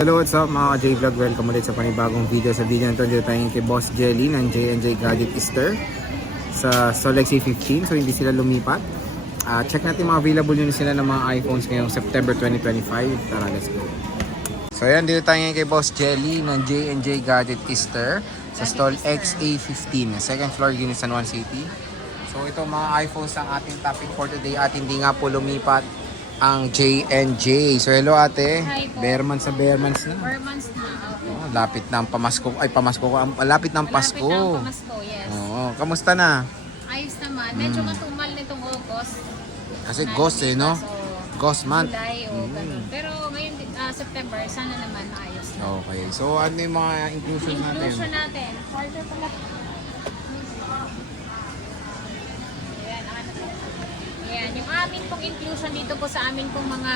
Hello, what's up mga J-Vlog? Welcome ulit sa panibagong video. Sa video nito, dito tayo kay Boss Jelly ng J&J Gadget Easter sa Solex A15. So hindi sila lumipat. Check natin mga available yun sila ng mga iPhones ngayong September 2025. Tara, let's go. So ayan, dito tayo kay Boss Jelly ng J&J Gadget Easter sa stall XA15. Second floor, Guinea San Juan City. So ito mga iPhones ang ating topic for today at hindi nga po lumipat ang J&J. So hello ate. Hi po. Bearmans na Bearmans na. 4 months na. Oh, lapit na ang pamasko. Ay, pamasko ko. Lapit na ang Pasko. Malapit na ang pamasko, yes. Oo. Kamusta na? Ayos naman. Medyo matumal nitong August. Kasi ghost eh, no? Ghost month. July o ganun. Pero ngayon, September, sana naman maayos na. Okay. So, ano yung mga inclusion natin? Inclusion natin. Charger pala. Ayan, yung amin pong inclusion dito po sa amin pong mga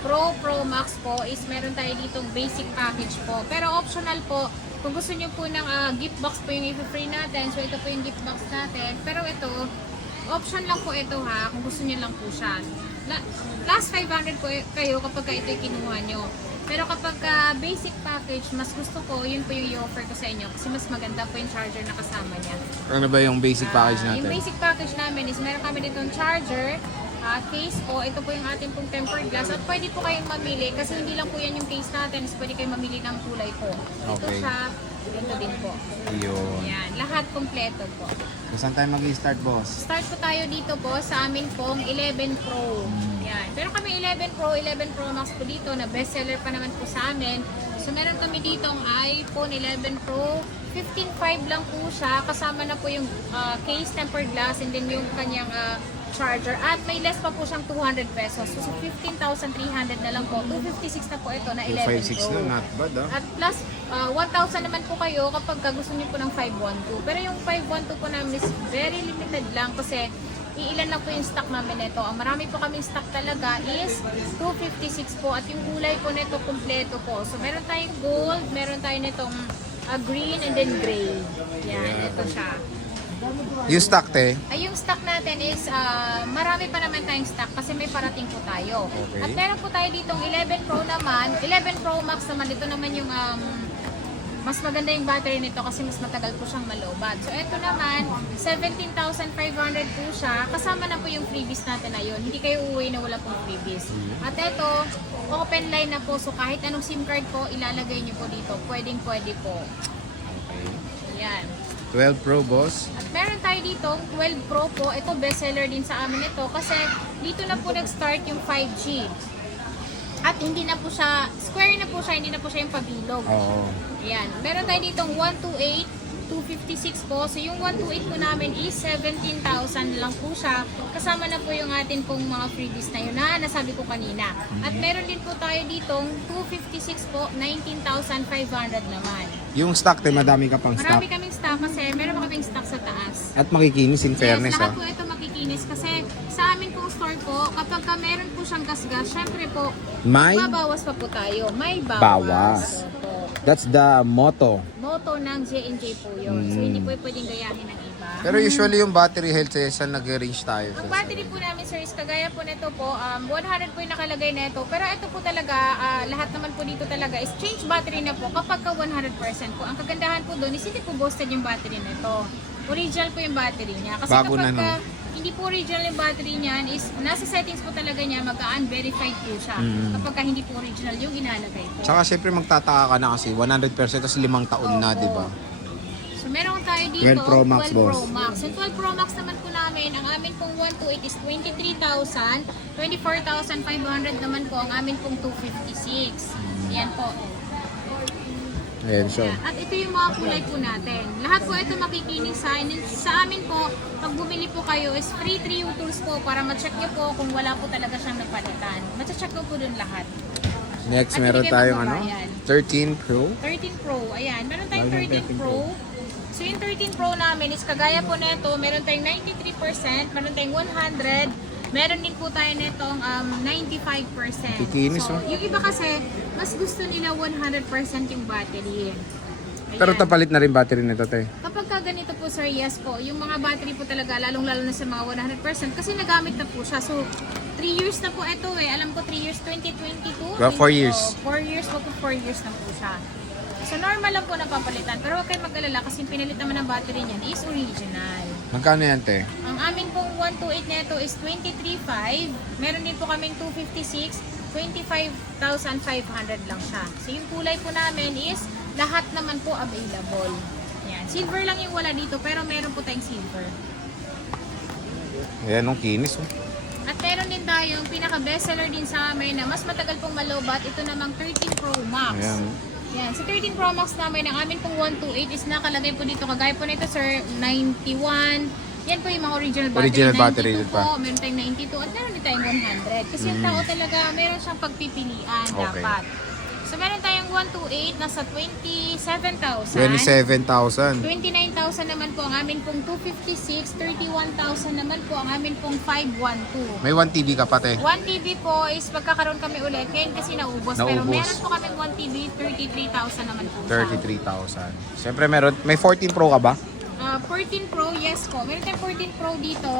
Pro Max po is meron tayo ditong basic package po. Pero optional po, kung gusto nyo po ng gift box po yung i-free natin. So ito po yung gift box natin. Pero ito, option lang po ito ha, kung gusto nyo lang po siya. Plus 500 po kayo kapag ito yung kinuha nyo. Pero kapag basic package, mas gusto ko, yun po yung i-offer ko sa inyo. Kasi mas maganda po yung charger na kasama niya. Ano ba yung basic package natin? Yung basic package namin is meron kami ditong charger, case po. Ito po yung ating pong tempered glass. At pwede po kayong mamili kasi hindi lang po yan yung case natin. Is pwede kayong mamili ng kulay po. Ito Okay. siya, ito din po. Yun. Yan, lahat kompleto po. So, saan tayo mag-i-start, boss? Start po tayo dito po sa amin pong 11 Pro. Yan. Pero kami 11 Pro Max po dito na bestseller pa naman po sa amin. So meron kami dito ang iPhone 11 Pro. 15.5 lang po siya. Kasama na po yung case tempered glass and then yung kanyang charger. At may less pa po siyang 200 pesos. So 15,300 na lang po. 256 na po ito na 11 256 Pro. na, not bad At plus, 1,000 naman po kayo kapag gusto niyo po ng 512. Pero yung 512 po namin is very limited lang kasi iilan lang po yung stock namin nito. Ang marami po kaming stock talaga is 256 po at yung kulay po nito kompleto po. So meron tayong gold, meron tayong nitong green and then gray. Yan, ito siya. Yung stock, te? Ay, yung stock natin is marami pa naman tayong stock kasi may parating po tayo. Okay. At meron po tayo ditong 11 Pro naman, 11 Pro Max naman. Ito naman yung mas maganda yung battery nito kasi mas matagal po siyang malobad. So ito naman, 17,500 po siya. Kasama na po yung freebies natin na yun. Hindi kayo uuwi na wala pong freebies. At ito, open line na po. So kahit anong SIM card po, ilalagay nyo po dito. Pwedeng-pwede po. Ayan. 12 Pro, boss. At meron tayo dito 12 Pro po. Ito bestseller din sa amin ito kasi dito na po nag-start yung 5G. At hindi na po siya, square na po siya, hindi na po siya yung pabilog. Oo. Ayan. Meron tayo ditong 128, 256 po. So yung 128 po namin is 17,000 lang po siya. Kasama na po yung atin pong mga freebies na yun na nasabi ko kanina. At meron din po tayo ditong 256 po, 19,500 naman. Yung stock, te, madami ka pang stock. Marami kaming stock kasi meron pa kaming stock sa taas. At makikinis, in fairness, Yes, lahat po ito makikinis kasi sa amin pong store po, kapag meron po siyang gas-gas, syempre po, May babawas pa po tayo. May bawas. bawas. Opo. That's the motto. Moto ng J&J po yun. So hindi po pwedeng gayahin ng iba. Pero usually yung battery health, saan nag-range tayo? Ang battery po namin sir is kagaya po nito po, 100 po yung nakalagay nito. Pero ito po talaga, lahat naman po dito talaga is change battery na po kapag ka 100% po. Ang kagandahan po doon is hindi po boosted yung battery nito. Original po yung battery niya. Kasi Bago kapag na, no? hindi po original yung battery niyan is nasa settings po talaga niya magka-unverified po siya. Kapag ka hindi po original yung inalagay po. Tsaka syempre magtataka ka na kasi 100% tapos 5 taon na, Opo. di ba? So meron tayo dito 12 Pro Max, 12 Pro boss. Max. Yung 12 Pro Max naman po namin, ang amin pong 128 is 23,000, 24,500 naman po ang amin pong 256. Yan po. Ayan siya. At ito yung mga kulay po natin. Lahat po ito makikinig sa amin po. Pag bumili po kayo is free 3 tools po para ma-check nyo po kung wala po talaga siyang napalitan. Ma-check ko po dun lahat. Next, At meron hindi kayo tayong magbabayad. 13 Pro. 13 Pro, ayan. Meron tayong Bagong 13 Pro. So yung 13 Pro namin is kagaya po nito, meron tayong 93%, meron tayong 100, meron din po tayo nitong 95%. Kikinis, So oh. yung iba kasi, mas gusto nila 100% yung battery. Ayan. Pero tapalit na rin battery nito, te. Kapag ka ganito po sir, yes po, yung mga battery po talaga, lalong-lalo na sa mga 100% kasi nagamit na po siya. So 3 years na po ito eh. Alam ko 3 years, 2022. Well, 4 years. 4 years po, 4 years na po siya. So normal lang po napapalitan. Pero huwag kayong mag-alala kasi yung pinilit naman ng battery niyan is original. Magkano yan, te? Ang amin pong 128 nito is 23,500. Meron din po kaming 256, 25,500 lang siya. So yung kulay po namin is lahat naman po available. Yan. Silver lang yung wala dito pero meron po tayong silver. Ayan, nung kinis. Oh. At meron din tayong pinaka-bestseller din sa amin na mas matagal pong malobat. Ito namang 13 Pro Max. Ayan. Yan. Sa 13 Pro Max namin, ang amin pong 128 is nakalagay po dito. Kagaya po nito, sir, 91. Yan po yung mga original battery. Original battery 92 din po, pa. meron tayong 92 at meron din tayong 100. Kasi yung tao talaga, meron siyang pagpipilian Okay. dapat. So meron tayong 128, nasa 27,000. 27,000. 29,000 naman po ang amin pong 256, 31,000 naman po ang amin pong 512. May 1 TV ka pa, te. 1 TB po is magkakaroon kami ulit. Ngayon kasi naubos. Pero Naubos. meron po kami 1 TB, 33,000 naman po siya. 33,000. Siyempre, may 14 Pro ka ba? 14 Pro, yes po. Meron tayong 14 Pro dito.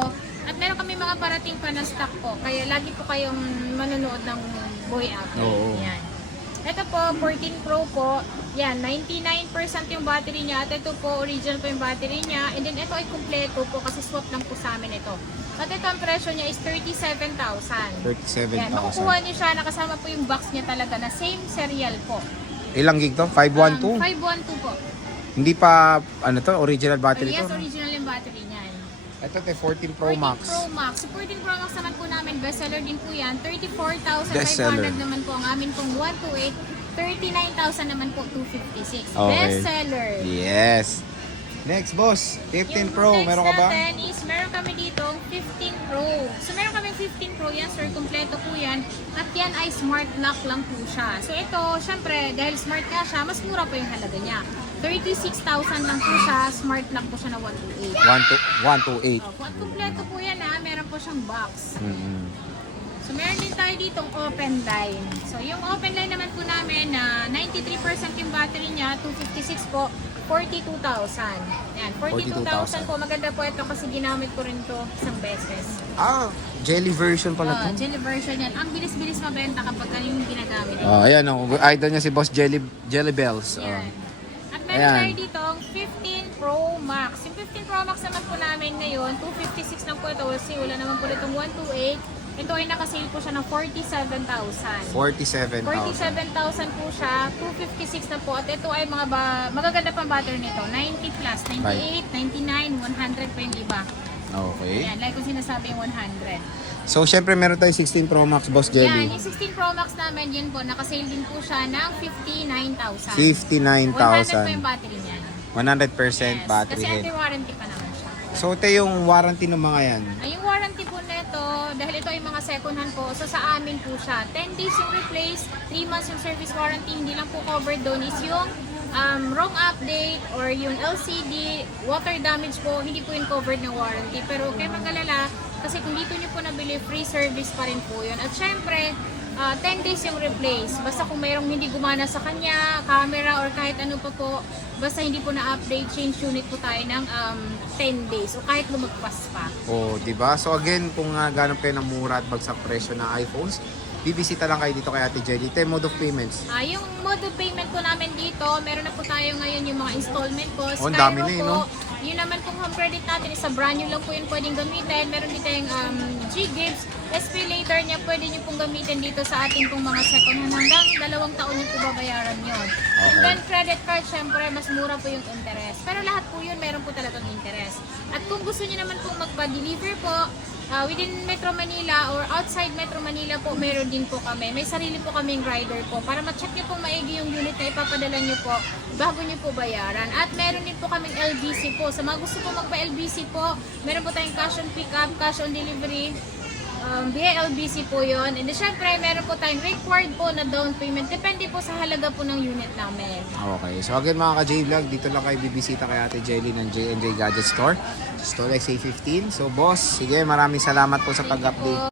At meron kami mga parating pa na stock po. Kaya lagi po kayong manonood ng Boy Apple. Oo. Yan. Ito po, 14 Pro po. Yan, 99% yung battery niya. At ito po, original po yung battery niya. And then ito ay kumpleto po kasi swap lang po sa amin ito. At ito ang presyo niya is 37,000. 37,000. Yan, makukuha niyo siya. Nakasama po yung box niya talaga na same serial po. Ilang gig to? 512? 512 po. Hindi pa, ano to, original battery Yes, to? original yung battery niyan. Ito, te, 14 Pro 14 Max. Pro Max. Sa 14 Pro Max naman po namin, bestseller din po yan. 34,500 Bestseller. naman po ang amin pong 128. 39,000 naman po 256. Okay. Bestseller. Yes. Next, boss. 15 Pro, Yung meron ka ba? next natin is meron kami dito 15 Pro. So meron kami 15 Pro yan, sir. Kompleto po yan. At yan ay smart lock lang po siya. So ito, syempre, dahil smart nga siya, mas mura po yung halaga niya. 36,000 lang po siya. Smart lock po siya na 128. 128. Opo, at kompleto po yan ha. Meron po siyang box. Mm-hmm. So meron din tayo ditong open line. So yung open line naman po namin na 93% yung battery niya, 256 po, 42,000. Yan, 42,000 po. Maganda po ito kasi ginamit ko rin to isang beses. Ah, jelly version pala to. Jelly version yan. Ang bilis-bilis mabenta kapag yung ginagamit. Ayan, oh, idol niya si Boss Jelly Bells. Yan. At meron Ayan. tayo ditong 15 Pro Max. Yung 15 Pro Max naman po namin ngayon, 256 lang po ito kasi wala naman po itong 128. Ito ay nakasale po siya ng 47,000. 47,000. 47,000 po siya, 256 na po. At ito ay mga magaganda pang battery nito. 90 plus, 98, 99, 100 pa yung iba. Okay. Ayan, like kung sinasabi yung 100. So, syempre meron tayong 16 Pro Max, Boss Yan, Jelly. yung 16 Pro Max namin, yun po, nakasale din po siya ng 59,000. 100 pa yung 59,000. battery niyan. 100% battery Kasi health. under warranty pa naman siya. So, ito yung warranty ng mga yan. Ay, yung warranty po nito, dahil ito ay mga second hand po, so sa amin po siya. 10 days yung replace, 3 months yung service warranty, hindi lang po covered doon is yung wrong update or yung LCD, water damage po, hindi po yung covered ng warranty. Pero kayo mag-alala, kasi kung dito nyo po nabili, free service pa rin po yun. At syempre, 10 days yung replace. Basta kung mayroong hindi gumana sa kanya, camera or kahit ano pa po, basta hindi po na-update, change unit po tayo ng 10 days o kahit lumagpas pa. Oh, 'di ba? So again, kung ganap kayo ng mura at bagsak presyo ng iPhones, bibisita lang kayo dito kay Ate Jelly. Ito yung mode of payments. Yung mode of payment po namin dito, meron na po tayo ngayon yung mga installment po. Oh, ang dami na Skyro eh, no? Yun naman pong home credit natin, isa brand new lang po yun pwedeng gamitin. Meron dito yung G-Gives. SP later niya, pwede nyo pong gamitin dito sa ating pong mga second hand. Hanggang 2 taon nyo po babayaran yun. And then credit card, syempre, mas mura po yung interest. Pero lahat po yun, meron po talagang interest. At kung gusto nyo naman pong magpa-deliver po, within Metro Manila or outside Metro Manila po, meron din po kami. May sarili po kaming rider po para ma-check nyo po maigi yung unit na ipapadala nyo po bago nyo po bayaran. At meron din po kaming LBC po. Sa mga gusto po magpa-LBC po, meron po tayong cash on pick-up, cash on delivery. Via LBC po yun. And syempre, meron po tayong required po na down payment. Depende po sa halaga po ng unit namin. Okay. So again mga ka-J-Vlog, dito lang kayo bibisita kay Ate Jelly ng J&J Gadget Store. Store XA15. So boss, sige, maraming salamat po sa pag-update.